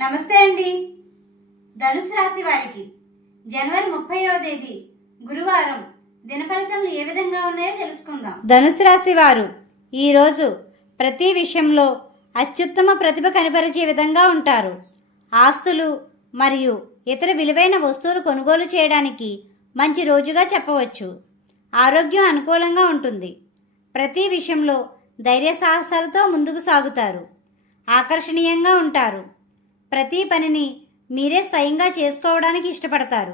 నమస్తే అండి. ధనుసు రాశి వారికి జనవరి ముప్పైవ తేదీ గురువారం దినఫలితములు ఏ విధంగా ఉన్నాయో తెలుసుకుందాం. ధనుసు రాశి వారు ఈరోజు ప్రతి విషయంలో అత్యుత్తమ ప్రతిభ కనపరిచే విధంగా ఉంటారు. ఆస్తులు మరియు ఇతర విలువైన వస్తువులు కొనుగోలు చేయడానికి మంచి రోజుగా చెప్పవచ్చు. ఆరోగ్యం అనుకూలంగా ఉంటుంది. ప్రతి విషయంలో ధైర్య సాహసాలతో ముందుకు సాగుతారు. ఆకర్షణీయంగా ఉంటారు. ప్రతి పనిని మీరే స్వయంగా చేసుకోవడానికి ఇష్టపడతారు.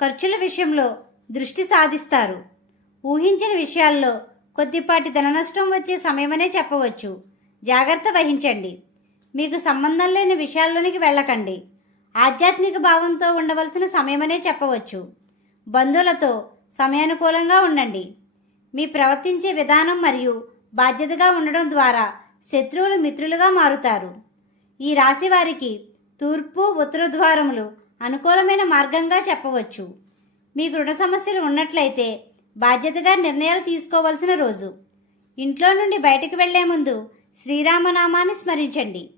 ఖర్చుల విషయంలో దృష్టి సాధిస్తారు. ఊహించిన విషయాల్లో కొద్దిపాటి ధన నష్టం వచ్చే సమయమనే చెప్పవచ్చు. జాగ్రత్త వహించండి. మీకు సంబంధం లేని విషయాల్లోనికి వెళ్ళకండి. ఆధ్యాత్మిక భావంతో ఉండవలసిన సమయమనే చెప్పవచ్చు. బంధువులతో సమయానుకూలంగా ఉండండి. మీ ప్రవర్తించే విధానం మరియు బాధ్యతగా ఉండడం ద్వారా శత్రువులు మిత్రులుగా మారుతారు. ఈ రాశి వారికి తూర్పు ఉత్తర ద్వారములు అనుకూలమైన మార్గంగా చెప్పవచ్చు. మీకు రుణ సమస్యలు ఉన్నట్లయితే బాధ్యతగా నిర్ణయాలు తీసుకోవలసిన రోజు. ఇంట్లో నుండి బయటకు వెళ్ళే ముందు శ్రీరామనామాన్ని స్మరించండి.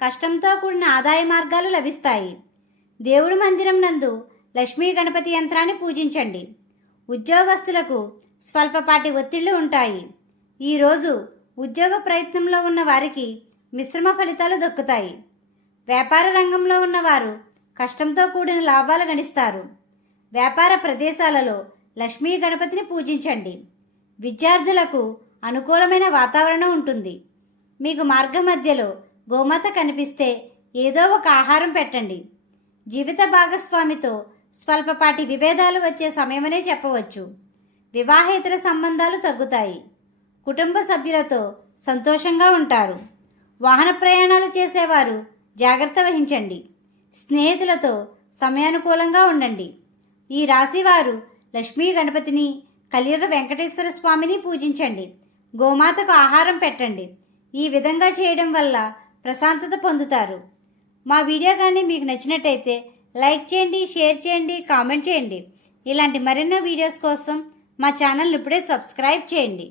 కష్టంతో కూడిన ఆదాయ మార్గాలు లభిస్తాయి. దేవుడి మందిరం నందు లక్ష్మీ గణపతి యంత్రాన్ని పూజించండి. ఉద్యోగస్తులకు స్వల్పపాటి ఒత్తిళ్ళు ఉంటాయి. ఈరోజు ఉద్యోగ ప్రయత్నంలో ఉన్న వారికి మిశ్రమ ఫలితాలు దక్కుతాయి. వ్యాపార రంగంలో ఉన్నవారు కష్టంతో కూడిన లాభాలు గణిస్తారు. వ్యాపార ప్రదేశాలలో లక్ష్మీ గణపతిని పూజించండి. విద్యార్థులకు అనుకూలమైన వాతావరణం ఉంటుంది. మీకు మార్గ మధ్యలో గోమాత కనిపిస్తే ఏదో ఒక ఆహారం పెట్టండి. జీవిత భాగస్వామితో స్వల్పపాటి విభేదాలు వచ్చే సమయమనే చెప్పవచ్చు. వివాహేతర సంబంధాలు తగ్గుతాయి. కుటుంబ సభ్యులతో సంతోషంగా ఉంటారు. వాహన ప్రయాణాలు చేసేవారు. జాగ్రత్త వహించండి. స్నేహితులతో సమయానుకూలంగా ఉండండి. ఈ రాశివారు లక్ష్మీ గణపతిని కలియుగ వెంకటేశ్వర స్వామిని పూజించండి. గోమాతకు ఆహారం పెట్టండి. ఈ విధంగా చేయడం వల్ల ప్రశాంతత పొందుతారు. మా వీడియో కానీ మీకు నచ్చినట్టయితే లైక్ చేయండి షేర్ చేయండి కామెంట్ చేయండి. ఇలాంటి మరెన్నో వీడియోస్ కోసం మా ఛానల్ ఇప్పుడే సబ్స్క్రైబ్ చేయండి.